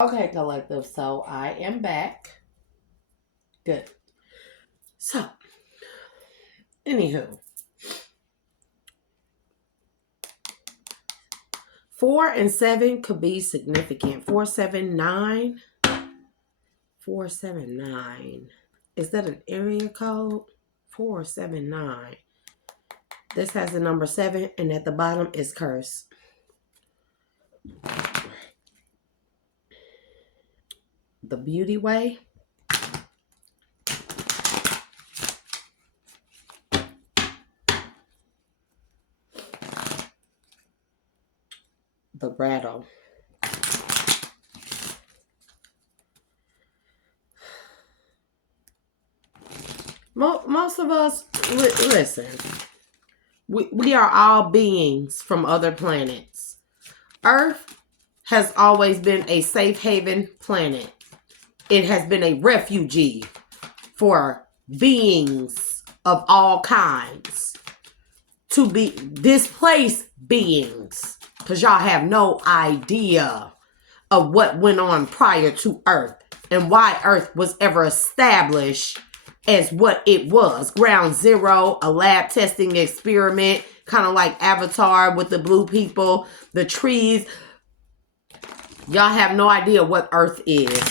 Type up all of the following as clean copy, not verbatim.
Okay, collective. So I am back. Good. So, anywho, 4 and 7 could be significant. 479. 479. Is that an area code? 479. This has the number 7, and at the bottom is curse. The beauty way. The rattle. Most of us, listen, we are all beings from other planets. Earth has always been a safe haven planet. It has been a refugee for beings of all kinds to be displaced beings, because y'all have no idea of what went on prior to Earth and why Earth was ever established as what it was. Ground zero, a lab testing experiment, kind of like Avatar with the blue people, the trees. Y'all have no idea what Earth is.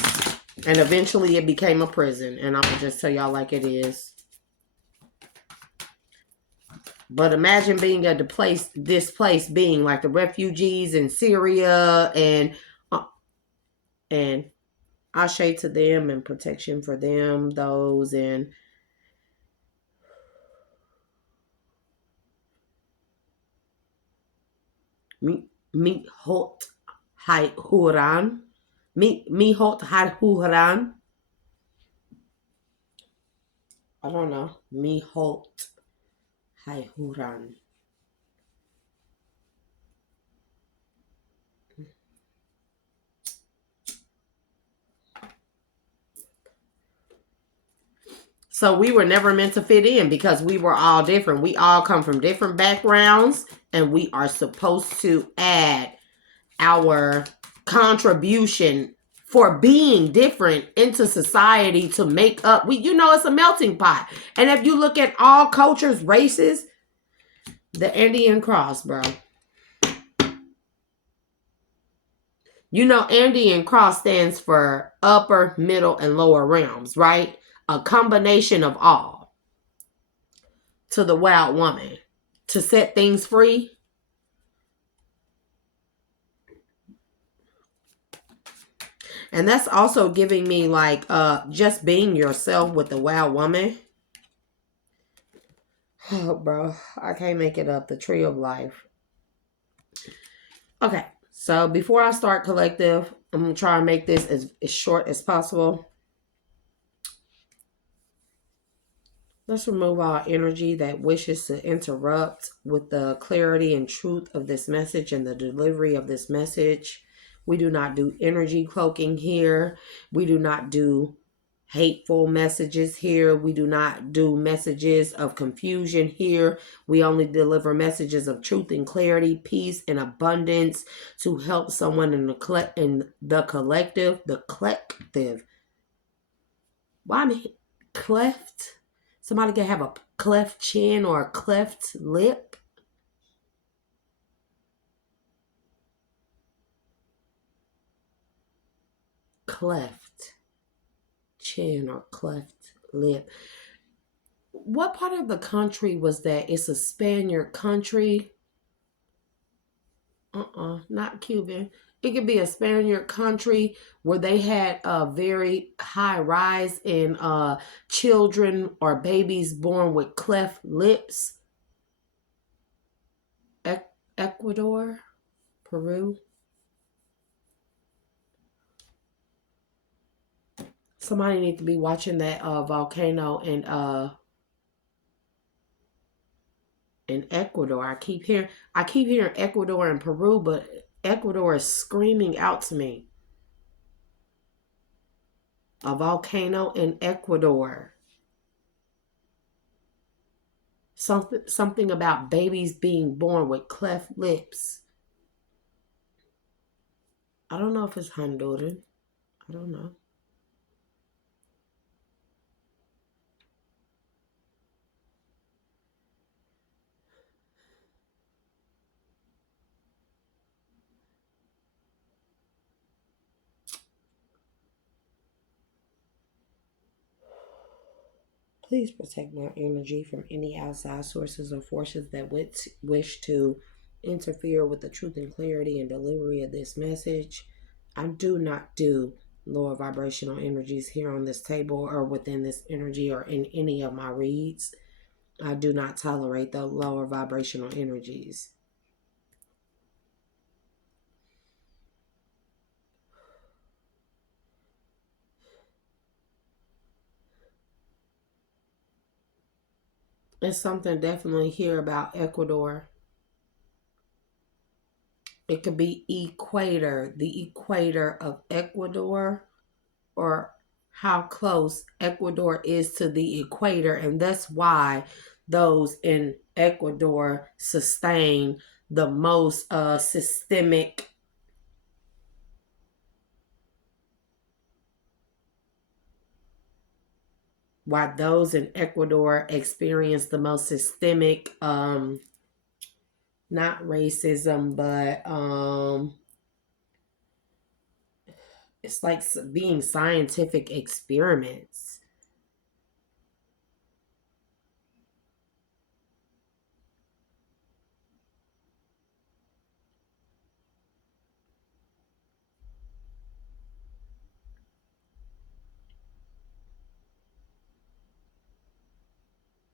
And eventually it became a prison. And I'm going to just tell y'all like it is. But imagine being a displaced being like the refugees in Syria and Ashe to them and protection for them, those in Mihot Huran. Mihot Huran. I don't know. Mihot Huran. So we were never meant to fit in because we were all different. We all come from different backgrounds, and we are supposed to add our contribution for being different into society to make up. It's a melting pot. And if you look at all cultures, races, the Andean cross, bro. Andean cross stands for upper, middle, and lower realms, right? A combination of all. To the wild woman to set things free. And that's also giving me like just being yourself with the wild woman. Oh, bro, I can't make it up. The tree of life. Okay, so before I start collective, I'm gonna try and make this as short as possible. Let's remove all energy that wishes to interrupt with the clarity and truth of this message and the delivery of this message. We do not do energy cloaking here. We do not do hateful messages here. We do not do messages of confusion here. We only deliver messages of truth and clarity, peace and abundance to help someone in the collective. Why am I cleft? Somebody can have a cleft chin or a cleft lip. Cleft chin or cleft lip. What part of the country was that? It's a Spaniard country. Not Cuban. It could be a Spaniard country where they had a very high rise in children or babies born with cleft lips. Ecuador, Peru. Somebody need to be watching that volcano in Ecuador. I keep hearing Ecuador and Peru, but Ecuador is screaming out to me. A volcano in Ecuador. Something about babies being born with cleft lips. I don't know if it's Honduran. I don't know. Please protect my energy from any outside sources or forces that wish to interfere with the truth and clarity and delivery of this message. I do not do lower vibrational energies here on this table or within this energy or in any of my reads. I do not tolerate the lower vibrational energies. It's something definitely here about Ecuador. It could be equator, the equator of Ecuador, or how close Ecuador is to the equator. And that's why those in Ecuador sustain the most systemic why those in Ecuador experience the most systemic not racism, but it's like being scientific experiments.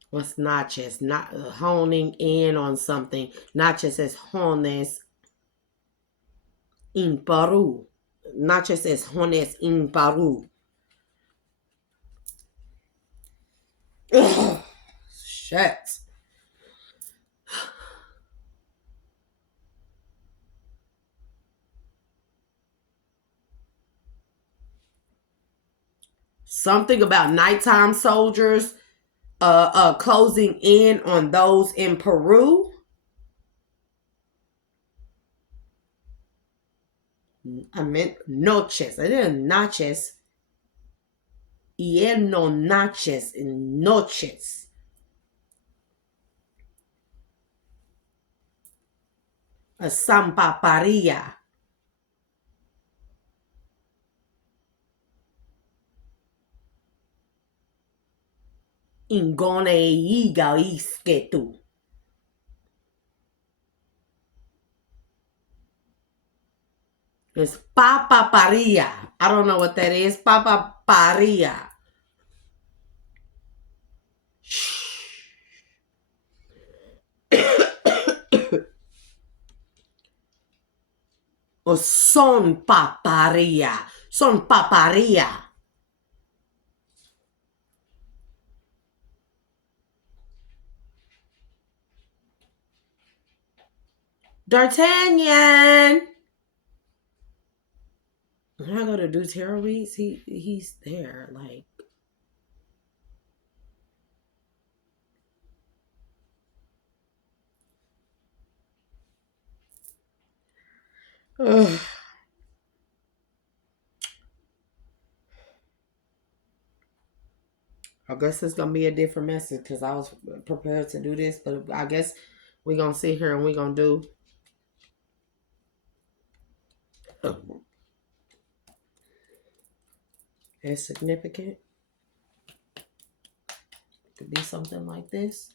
What's notches? Not honing in on something. Notches as jones in Peru. Notches as jones in Peru. Ugh, shit. Something about nighttime soldiers closing in on those in Peru. I meant noches. I didn't noches. Y él no noches in noches. A sampaparia. Ingone iga isketu. It's papaparia. I don't know what that is. Papaparia. O son paparia. Son paparia. D'Artagnan. When I go to do tarot reads, he's there. Like, ugh. I guess it's gonna be a different message because I was prepared to do this, but I guess we're gonna sit here and we're gonna do. It's significant. It could be something like this.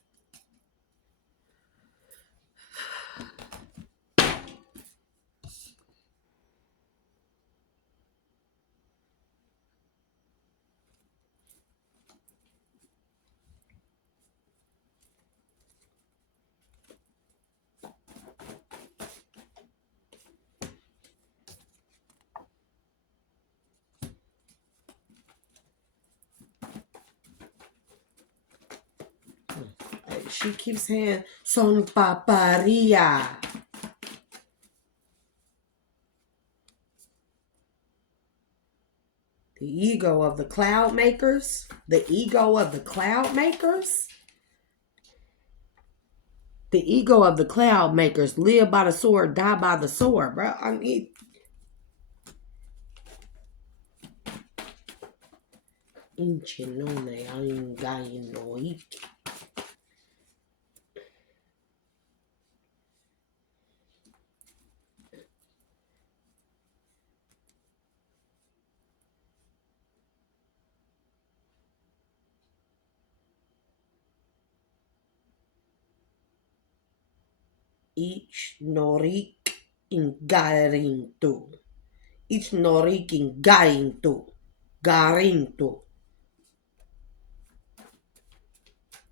She keeps saying son paparia. The ego of the cloud makers. The ego of the cloud makers. The ego of the cloud makers. Live by the sword, die by the sword, bro. I mean, Inchinone aingainoik. Ich norik ingarinto. Ich norik ingarinto. Garinto.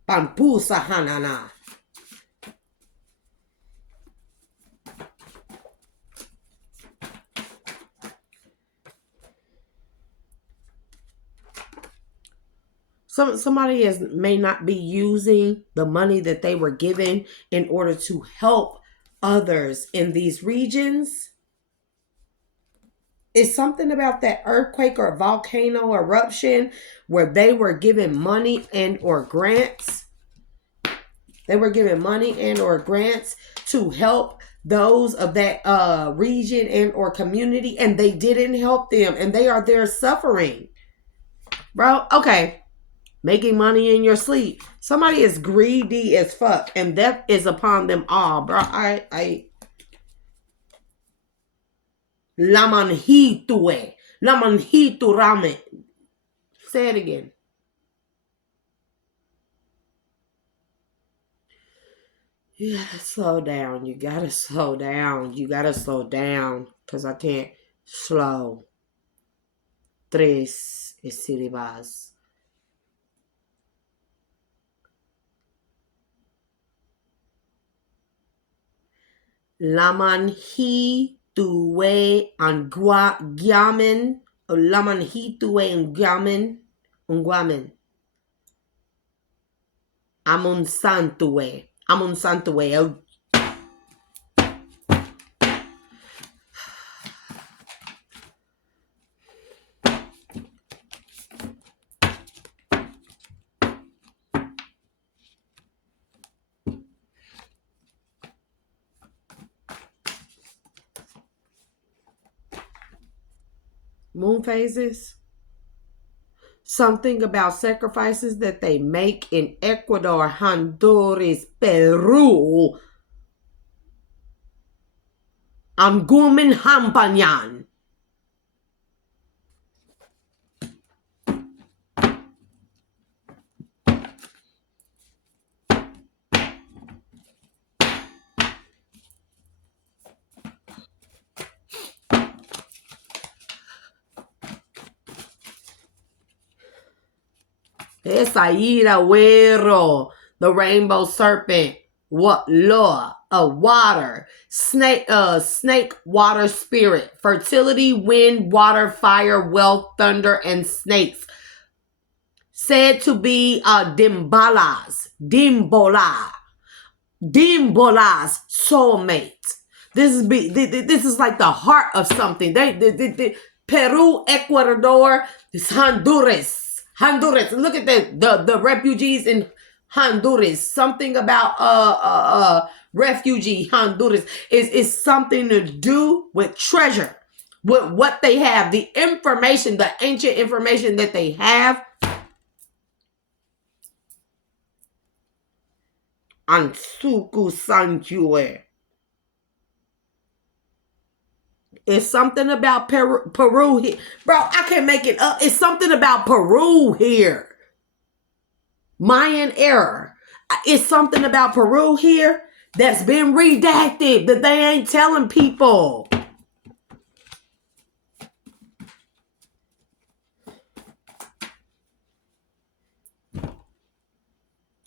Pampusa hanana. Somebody may not be using the money that they were given in order to help others in these regions. It's something about that earthquake or volcano eruption where they were given money and or grants. They were given money and or grants to help those of that region and or community, and they didn't help them, and they are there suffering. Bro, okay. Making money in your sleep. Somebody is greedy as fuck, and death is upon them all, bro. Lamanhitue. Lamanhiturame. Say it again. You gotta slow down. You gotta slow down. You gotta slow down. Because I can't slow. Tres esiribas. Lamanhitue angwamen. Lamanhitue angwamen. Amunsantue. Amunsantue. Moon phases. Something about sacrifices that they make in Ecuador, Honduras, Peru. Angumin Hampanyan. Esaira Huero, the rainbow serpent. What law? A water. Snake water spirit. Fertility, wind, water, fire, wealth, thunder, and snakes. Said to be Dimbola's soulmate. This is like the heart of something. Peru, Ecuador, Honduras. Look at the refugees in Honduras. Something about refugee Honduras is something to do with treasure, with what they have, the information, the ancient information that they have. Ansuku Sanjue. It's something about Peru here. Bro, I can't make it up. It's something about Peru here. Mayan error. It's something about Peru here that's been redacted that they ain't telling people.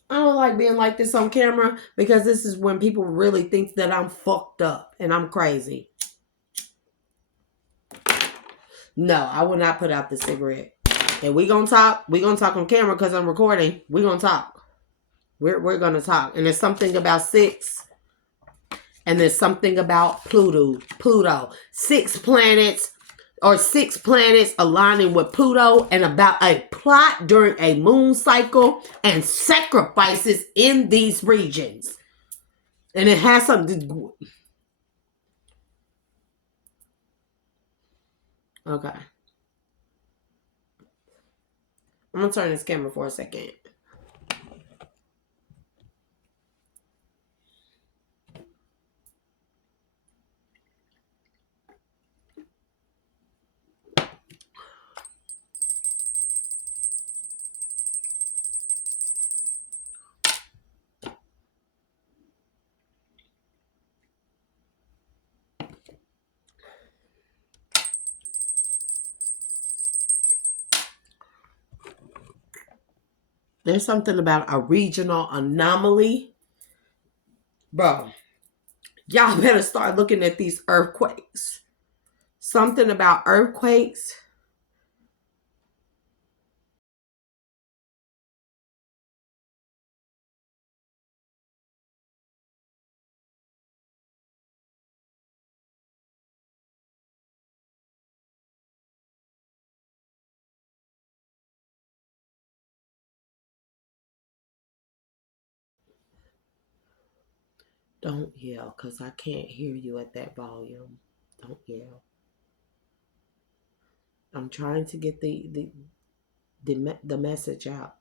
I don't like being like this on camera because this is when people really think that I'm fucked up and I'm crazy. No, I will not put out the cigarette. And we gonna talk. We gonna talk on camera because I'm recording. We gonna talk. We're gonna talk. And there's something about 6. And there's something about Pluto. 6 planets aligning with Pluto, and about a plot during a moon cycle and sacrifices in these regions. And it has something. Okay. I'm gonna turn this camera for a second. There's something about a regional anomaly. Bro, y'all better start looking at these earthquakes. Something about earthquakes. Don't yell, because I can't hear you at that volume. Don't yell. I'm trying to get the message out.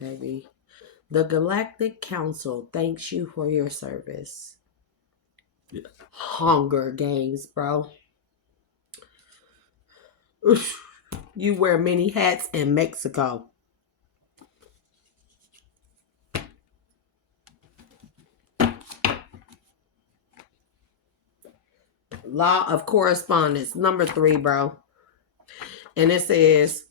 Baby. The Galactic Council thanks you for your service. Hunger Games, bro. Oof. You wear many hats in Mexico. Law of Correspondence, number 3, bro. And it says,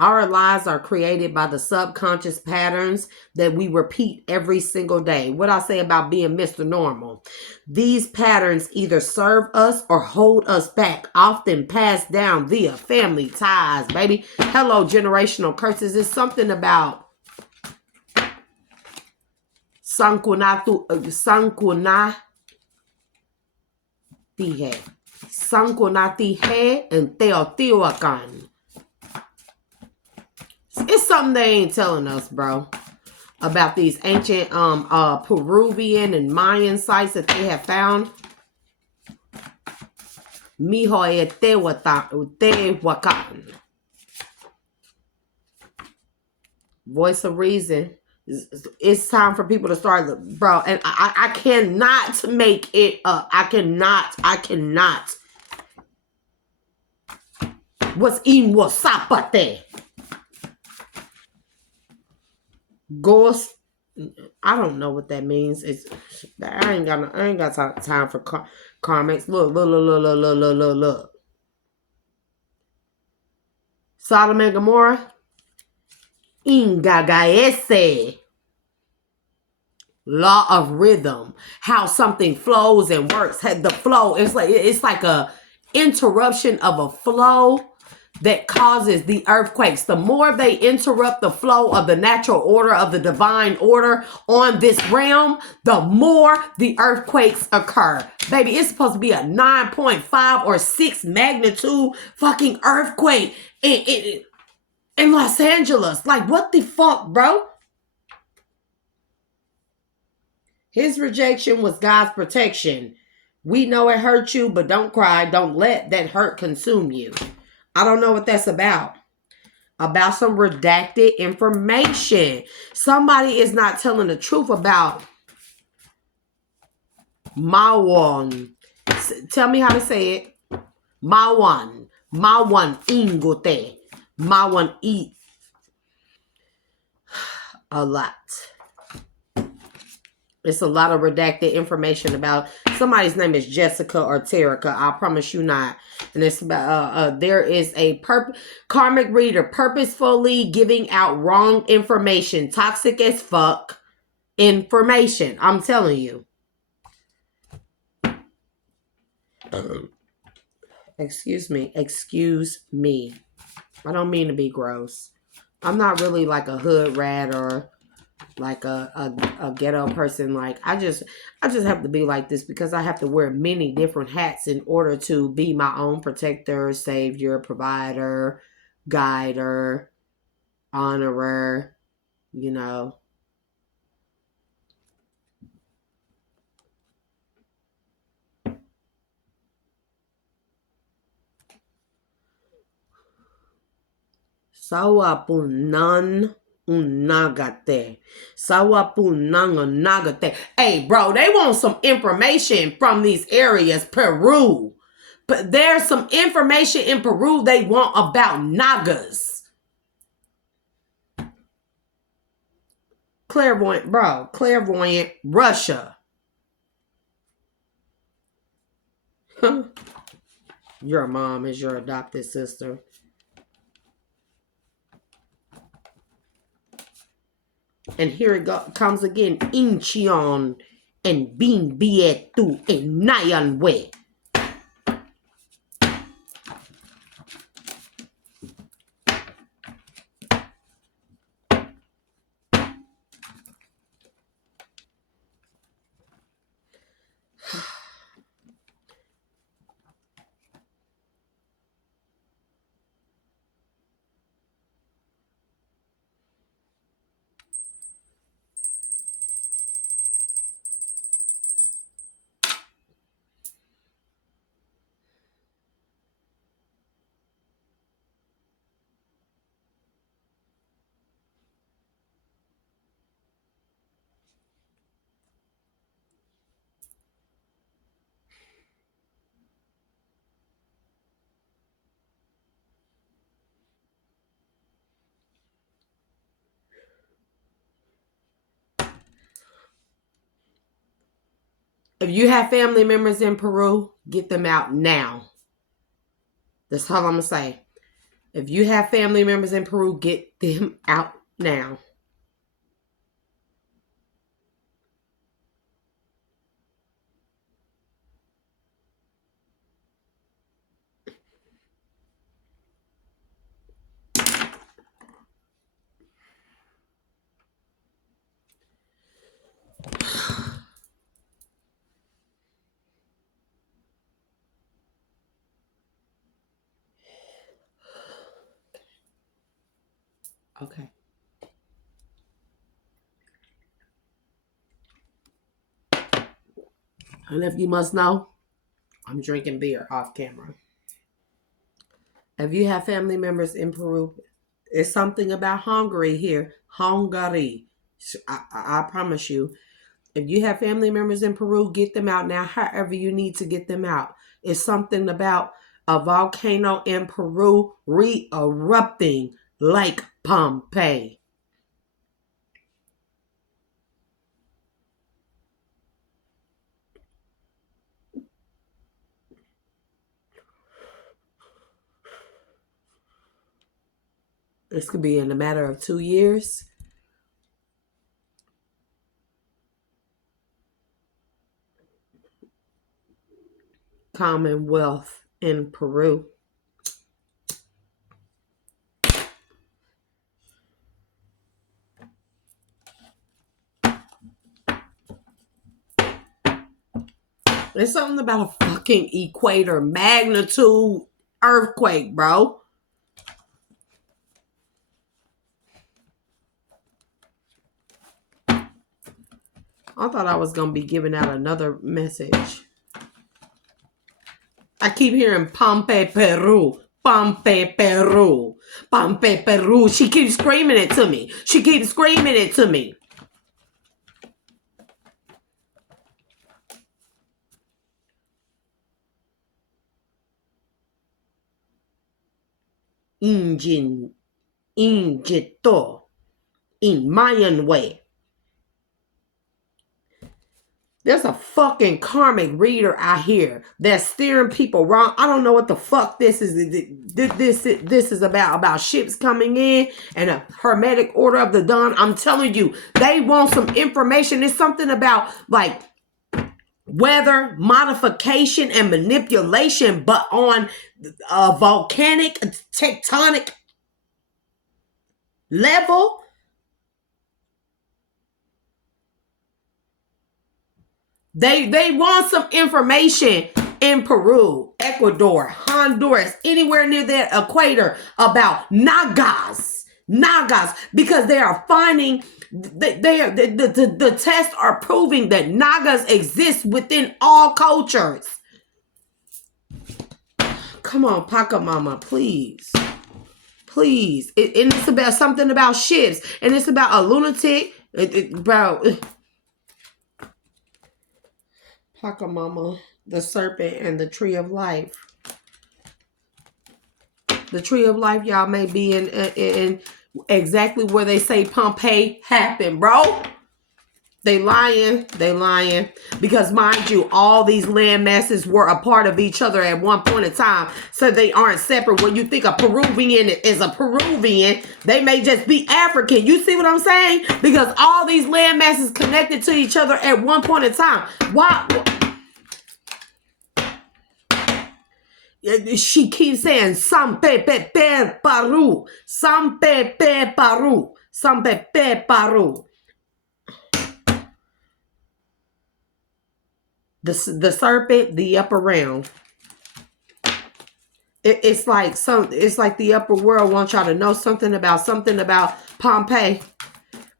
our lives are created by the subconscious patterns that we repeat every single day. What I say about being Mr. Normal. These patterns either serve us or hold us back, often passed down via family ties, baby. Hello, generational curses. It's something about Sankunatihe. Sankunatihe and Teotihuacan. It's something they ain't telling us, bro, about these ancient Peruvian and Mayan sites that they have found. Tehuacan. Voice of reason. It's time for people to start, bro. And I cannot make it up. I cannot. What's in Wasapate? Ghost. I don't know what that means. I ain't got time for karmics. Look. Sodom and Gomorrah. Ingagaese. Law of rhythm. How something flows and works. The flow. It's like a interruption of a flow that causes the earthquakes. The more they interrupt the flow of the natural order of the divine order on this realm, the more the earthquakes occur. Baby, it's supposed to be a 9.5 or 6 magnitude fucking earthquake in Los Angeles. Like, what the fuck, bro? His rejection was God's protection. We know it hurt you, but don't cry. Don't let that hurt consume you. I don't know what that's about. About some redacted information. Somebody is not telling the truth about Mawan. Tell me how to say it. Mawan. Mawan ingote. Mawan eat. A lot. It's a lot of redacted information about somebody's name is Jessica or Terica. I promise you not. And it's about there is a karmic reader purposefully giving out wrong information, toxic as fuck information. I'm telling you. Excuse me. I don't mean to be gross. I'm not really like a hood rat or like a ghetto person. Like I just have to be like this because I have to wear many different hats in order to be my own protector, savior, provider, guider, honorer, you know. Sawapunan unagate. Sawapunanganagate. Hey, bro, they want some information from these areas, Peru. But there's some information in Peru they want about Nagas. Clairvoyant, bro. Clairvoyant, Russia. Your mom is your adopted sister. And here it comes again. Incheon and Bin Bietu and Nayanwe. If you have family members in Peru, get them out now. That's all I'm going to say. If you have family members in Peru, get them out now. Okay. And if you must know, I'm drinking beer off camera. If you have family members in Peru, it's something about Hungary here. Hungary. I promise you. If you have family members in Peru, get them out now, however you need to get them out. It's something about a volcano in Peru re-erupting Lake Pompeii. This could be in a matter of 2 years. Commonwealth in Peru. There's something about a fucking equator magnitude earthquake, bro. I thought I was going to be giving out another message. I keep hearing Pompeii, Peru. Pompeii, Peru. Pompeii, Peru. She keeps screaming it to me. She keeps screaming it to me. Injito. In Mayan way. There's a fucking karmic reader out here that's steering people wrong. I don't know what the fuck this is. This is about ships coming in and a hermetic order of the dawn. I'm telling you, they want some information. It's something about like weather modification and manipulation, but on a volcanic tectonic level. They want some information in Peru, Ecuador, Honduras, anywhere near the equator about Nagas, because they are finding the tests are proving that Nagas exist within all cultures. Come on, Pachamama, please. Please. And it's about something about ships. And it's about a lunatic. Bro. Pachamama, the serpent, and the tree of life. The tree of life, y'all, may be in exactly where they say Pompeii happened, bro. They lying. Because mind you, all these land masses were a part of each other at one point in time. So they aren't separate. When you think a Peruvian is a Peruvian, they may just be African. You see what I'm saying? Because all these land masses connected to each other at one point in time. Why? She keeps saying, San Pepe Paru. San Pepe Paru. San Pepe Paru. The serpent, the upper realm. It's like the upper world wants y'all to know something about Pompeii.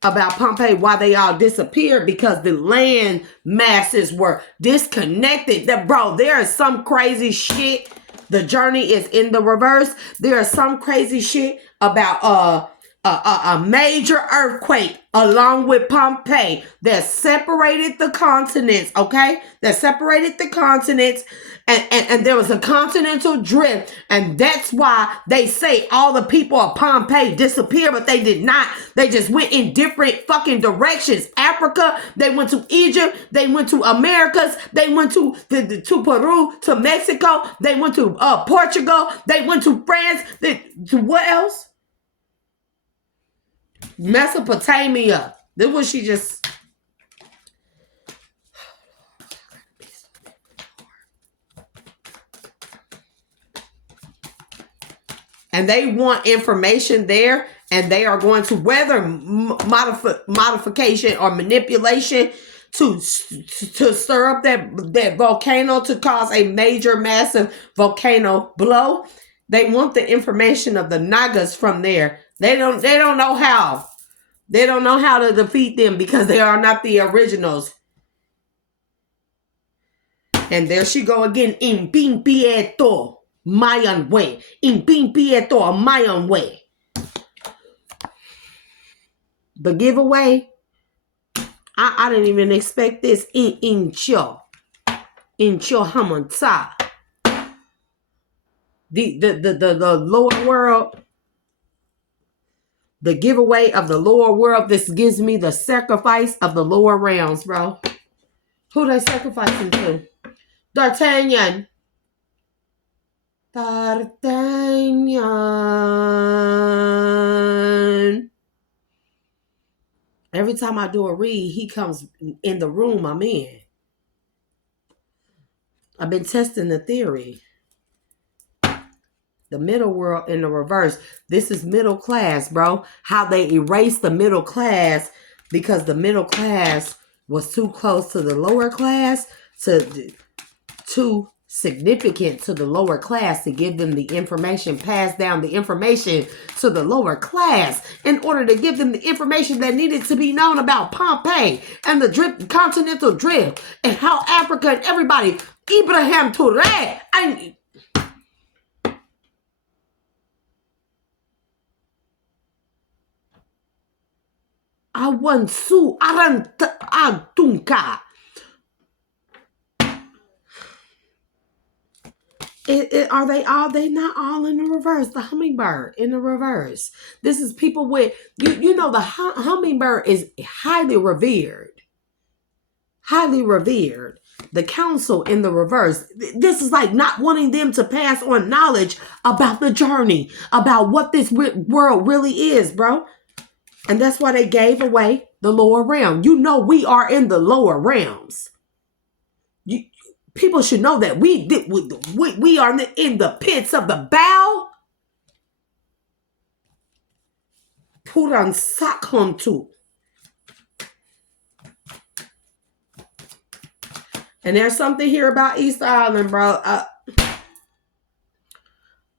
About Pompeii, why they all disappeared, because the land masses were disconnected. Bro, there is some crazy shit. The journey is in the reverse. There is some crazy shit about a major earthquake along with Pompeii that separated the continents, okay? That separated the continents, and there was a continental drift, and that's why they say all the people of Pompeii disappeared, but they did not. They just went in different fucking directions. Africa, they went to Egypt, they went to Americas, they went to Peru, to Mexico, they went to Portugal, they went to France, to what else? Mesopotamia. This was she just. And they want information there, and they are going to, whether modification or manipulation to stir up that volcano to cause a major, massive volcano blow. They want the information of the Nagas from there. They don't know how. They don't know how to defeat them because they are not the originals. And there she go again. Impimpietto. Mayan way. Impimpietto, Mayan way. The giveaway. I didn't even expect this. Incho Hamonta. The lower world. The giveaway of the lower world. This gives me the sacrifice of the lower realms, bro. Who they sacrificing to? D'Artagnan. Every time I do a read, he comes in the room I'm in. I've been testing the theory. The middle world in the reverse. This is middle class, bro. How they erased the middle class because the middle class was too close to the lower class, too significant to the lower class to give them the information, pass down the information to the lower class in order to give them the information that needed to be known about Pompeii and the continental drift and how Africa and everybody, Ibrahim Touré, Awansu Arantunka. Are they not all in the reverse? The hummingbird in the reverse. This is people with, you know, the hummingbird is highly revered. Highly revered. The council in the reverse. This is like not wanting them to pass on knowledge about the journey, about what this world really is, bro. And that's why they gave away the lower realm. You know, we are in the lower realms. People should know that we are in the pits of the bow. Puran Sakhontu. And there's something here about Easter Island, bro. I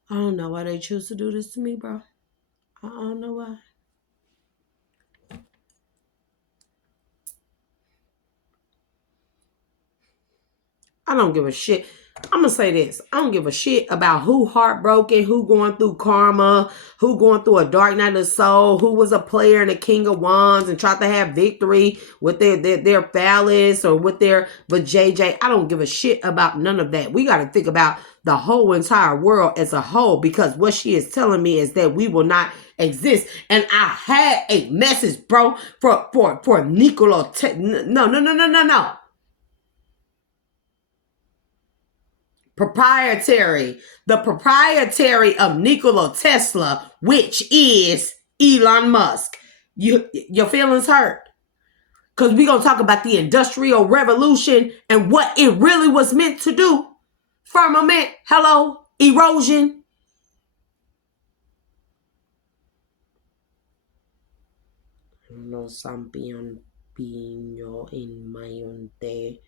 don't know why they choose to do this to me, bro. I don't know why. I don't give a shit. I'm going to say this. I don't give a shit about who heartbroken, who going through karma, who going through a dark night of the soul, who was a player in the King of Wands and tried to have victory with their phallus or with their vajayjay. I don't give a shit about none of that. We got to think about the whole entire world as a whole, because what she is telling me is that we will not exist. And I had a message, bro, for Nikola. No. The proprietary of Nikola Tesla, which is Elon Musk. Your feelings hurt? Because we're going to talk about the Industrial Revolution and what it really was meant to do. Firmament, hello, erosion. No sampion pino in mayonte.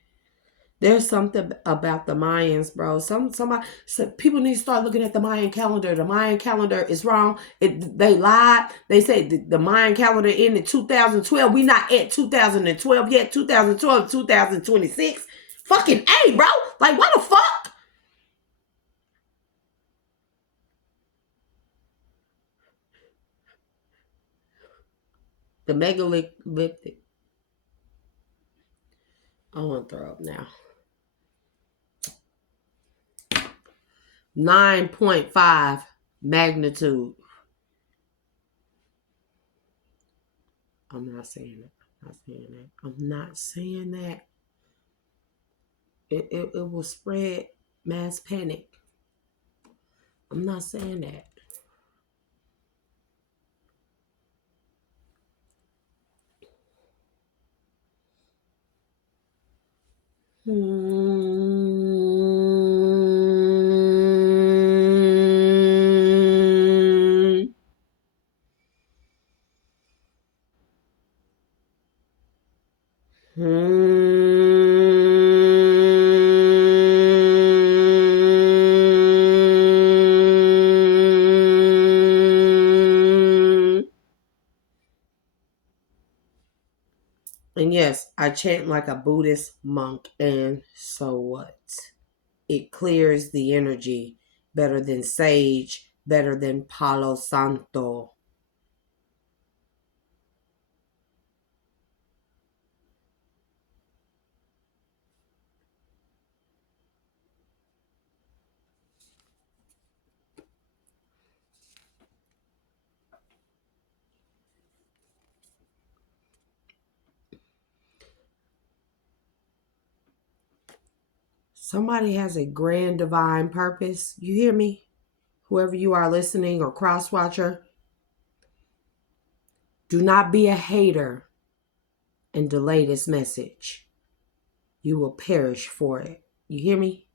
There's something about the Mayans, bro. People need to start looking at the Mayan calendar. The Mayan calendar is wrong. They lied. They say the Mayan calendar ended 2012. We not at 2012 yet. 2012, 2026. Fucking A, bro. Like, what the fuck? The megalithic. I want to throw up now. 9.5 magnitude. I'm not saying that. I'm not saying that. It will spread mass panic. I'm not saying that. And yes, I chant like a Buddhist monk, and so what? It clears the energy better than sage, better than Palo Santo. Somebody has a grand divine purpose. You hear me? Whoever you are listening or cross-watcher, do not be a hater and delay this message. You will perish for it. You hear me?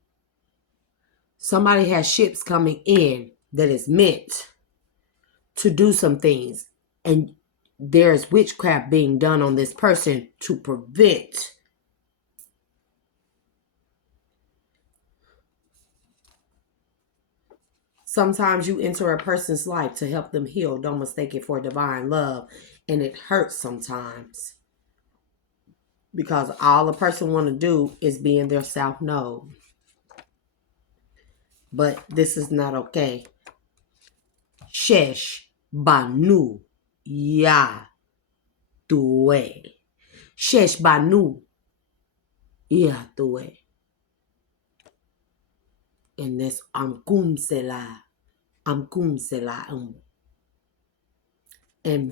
Somebody has ships coming in that is meant to do some things, and there's witchcraft being done on this person to prevent. Sometimes you enter a person's life to help them heal. Don't mistake it for divine love. And it hurts sometimes, because all the person want to do is be in their south node. But this is not okay. Shesh Banu Ya Tuwe. Shesh Banu Ya Tuwe. And this Amkum Sela. And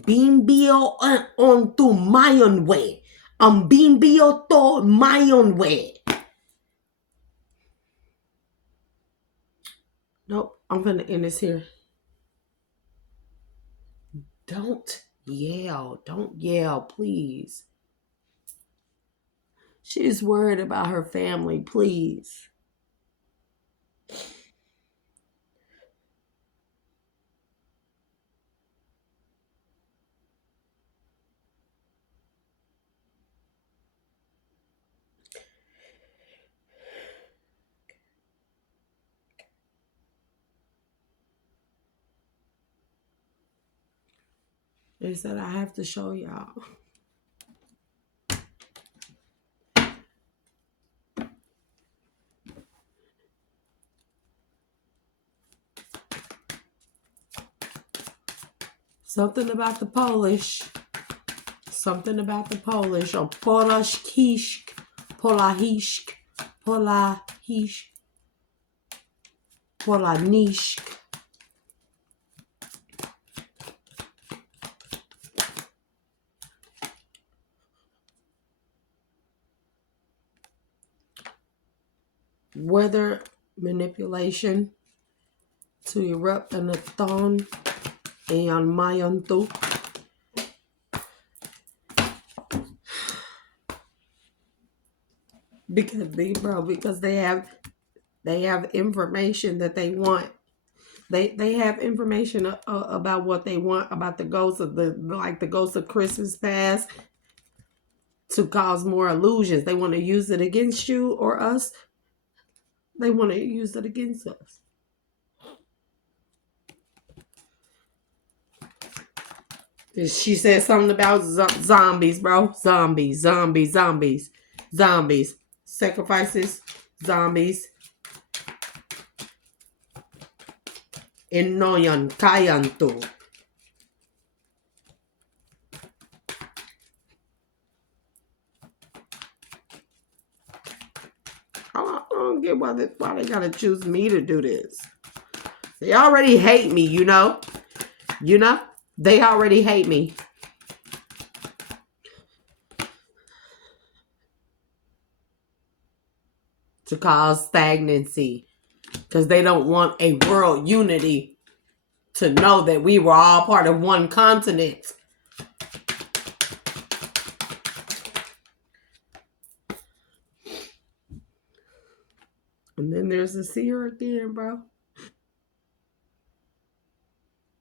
bimbio on to mayon way. Bimbio to mayon way. Nope, I'm gonna end this here. Don't yell, please. She's worried about her family, please. They said I have to show y'all. Something about the Polish. Something about the Polish. Or Polashkish. Polahishk. Polahish. Polanishk. Weather manipulation to erupt an athon and mayanto. Because they have information that they want. They have information about what they want, about the ghosts of the ghosts of Christmas past, to cause more illusions. They want to use it against you or us. They want to use it against us. She said something about zombies, bro. Zombies. Sacrifices. Zombies. Enoyan kayanto. I don't get why they gotta choose me to do this. They already hate me, you know? They already hate me. To cause stagnancy. Because they don't want a world unity, to know that we were all part of one continent. And then there's the seer again, bro.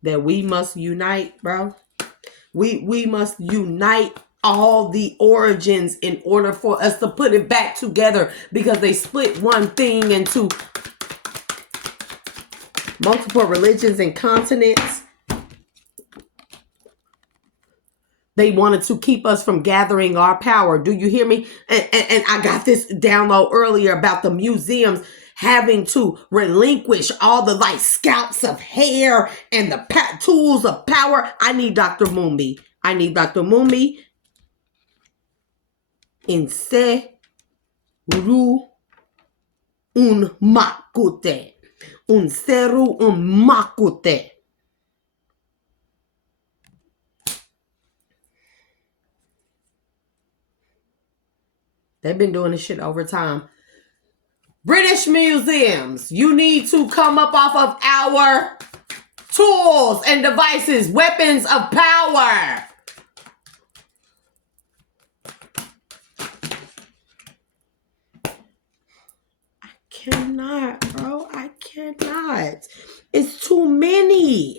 That we must unite, bro. We must unite all the origins in order for us to put it back together, because they split one thing into multiple religions and continents. They wanted to keep us from gathering our power. Do you hear me? And I got this download earlier about the museums having to relinquish all the scalps of hair and the tools of power. I need Dr. Mumbi. In se ru un makute. Un seru un makute. They've been doing this shit over time. British museums, you need to come up off of our tools and devices, weapons of power. I cannot, bro. I cannot. It's too many.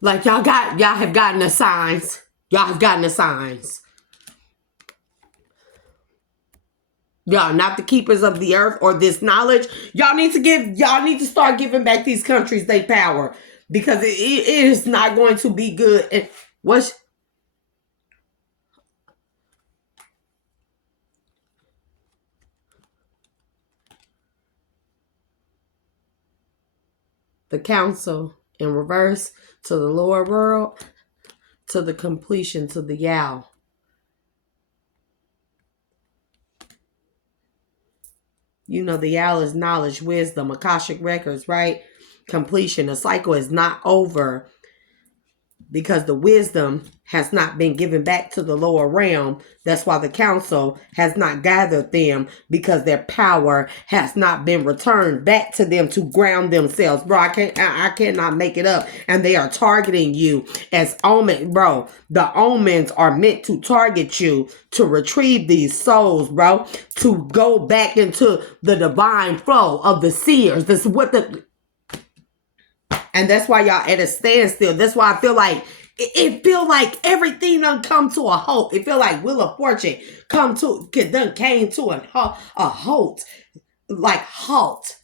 Like y'all have gotten the signs. Y'all not the keepers of the earth or this knowledge. Y'all need to start giving back these countries their power, because it is not going to be good. And what's the council in reverse to the lower world, to the completion, to the Yao. You know, the Yao is knowledge, wisdom, Akashic records, right? Completion. The cycle is not over, because the wisdom has not been given back to the lower realm. That's why the council has not gathered them, because their power has not been returned back to them to ground themselves. Bro, I cannot make it up. And they are targeting you as omen. Bro, the omens are meant to target you to retrieve these souls, bro, to go back into the divine flow of the seers. This is what and that's why y'all at a standstill. That's why I feel like it feel like everything done come to a halt. It feel like Wheel of Fortune came to a halt. Like halt.